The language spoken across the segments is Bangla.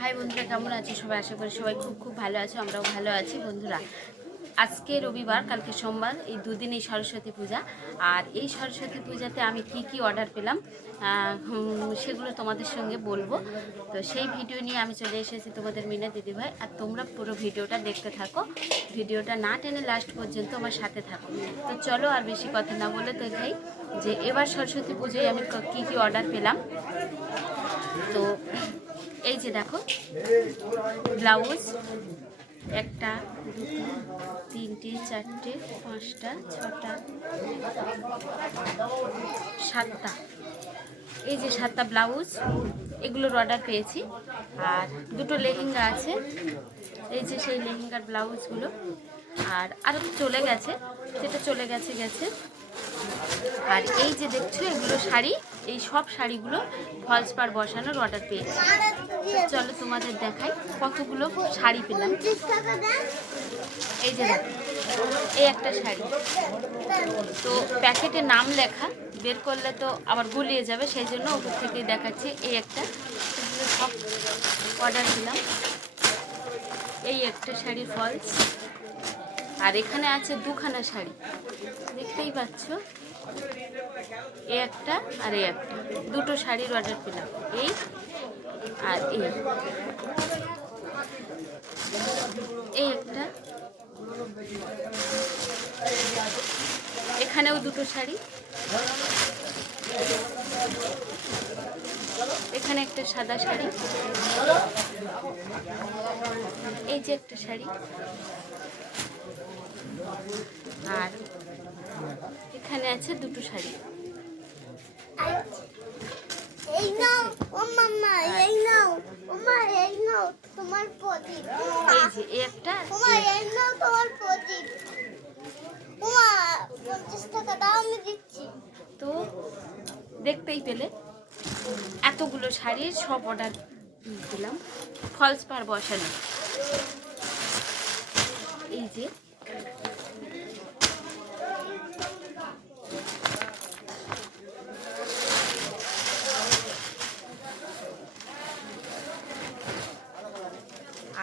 হাই বন্ধুরা, কেমন আছো? সবাই আশা করি সবাই খুব খুব ভালো আছো, আমরাও ভালো আছি বন্ধুরা। আজকে রবিবার, কালকে সোমবার, এই দুদিন এই সরস্বতী পূজা। আর এই সরস্বতী পূজাতে আমি কি কি অর্ডার পেলাম সেগুলো তোমাদের সঙ্গে বলব। তো সেই ভিডিও নিয়ে আমি চলে এসেছি তোমাদের মিনা দিদিভাই আর তোমরা পুরো ভিডিওটা দেখতে থাকো। ভিডিওটা না টেনে লাস্ট পর্যন্ত আমার সাথে থাকো। তো চলো আর বেশি কথা না বলে দেখাই যে এবার সরস্বতী পুজোয় আমি ক- কি অর্ডার পেলাম। তো যে দেখো। ব্লাউজ একটা, তিনটে, চারটে, পাঁচটা, ছটা, সাতটা। এই যে সাতটা ব্লাউজ, এগুলোর অর্ডার পেয়েছি। আর দুটো লেহেঙ্গা আছে। এই যে সেই লেহেঙ্গার ব্লাউজগুলো। আর আরও চলে গেছে। যেটা চলে গেছে গেছে। আর এই যে দেখছ, এগুলো শাড়ি, এই সব শাড়িগুলো ফলস পার বসানোর অর্ডার পেয়েছি। চলো তোমাদের দেখাই কতগুলো শাড়ি পেলাম। এই যে এই একটা শাড়ি। তো প্যাকেটে নাম লেখা, বের করলে তো আবার গুলিয়ে যাবে, সেই জন্য ওপর থেকেই দেখাচ্ছি এই একটা। সব অর্ডার দিলাম। এই একটা শাড়ি ফলস। আর এখানে আছে দুখানা শাড়ি। দেখতেই পাচ্ছ? এই একটা আর এই একটা। দুটো শাড়ির অর্ডার পেলাম। এই আর এই এই একটা। এখানেও দুটো শাড়ি। এখানে একটা সাদা শাড়ি। এই যে একটা শাড়ি আর এখানে আছে দুটো শাড়ি। এই নাও ও মাম্মা এই নাও ওমা এই নাও তোমার প্রদীপ। এই যে এই একটা ওমা এই নাও তোমার প্রদীপ। ওমা পঞ্চাশ টাকা দাও আমি দিচ্ছি। তো দেখতেই পেলে এতগুলো শাড়ির সব অর্ডার দিলাম। ফলস পার বসানো। এই যে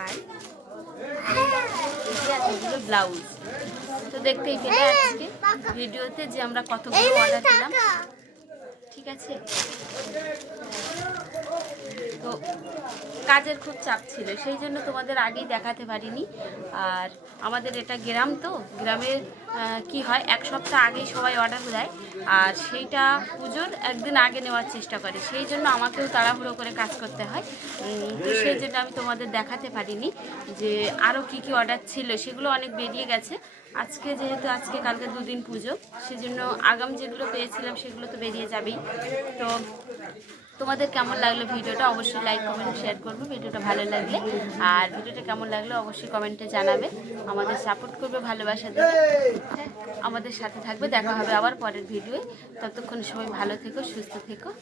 আর এই যে এতগুলো ব্লাউজ। তো দেখতেই পেলে আজকে ভিডিওতে যে আমরা কতগুলো অর্ডার দিলাম। ঠিক আছে? তো কাজের খুব চাপ ছিল, সেই জন্য তোমাদের আগেই দেখাতে পারিনি। আর আমাদের এটা গ্রাম তো গ্রামের কি হয়, এক সপ্তাহ আগেই সবাই অর্ডার দেয়। আর সেইটা পুজোর একদিন আগে নেওয়ার চেষ্টা করে, সেই জন্য আমাকেও তাড়াহুড়ো করে কাজ করতে হয়। তো সেই জন্য আমি তোমাদের দেখাতে পারিনি যে আরও কি কি অর্ডার ছিল, সেগুলো অনেক বেরিয়ে গেছে। আজকে যেহেতু আজকে কালকে দুদিন পুজো, সেজন্য আগাম যেগুলো পেয়েছিলাম সেগুলো তো বেরিয়ে যাবেই। তো তোমাদের কেমন লাগল ভিডিওটা অবশ্যই লাইক কমেন্ট শেয়ার করবে, ভিডিওটা ভালো লাগলে। আর ভিডিওটা কেমন লাগল অবশ্যই কমেন্টে জানাবে। আমাদের সাপোর্ট করবে, ভালোবাসা দেবে। আমাদের সাথে থাকবে, দেখা হবে আবার পরের ভিডিওয়ে ততক্ষণ সবাই ভালো থেকো, সুস্থ থেকো।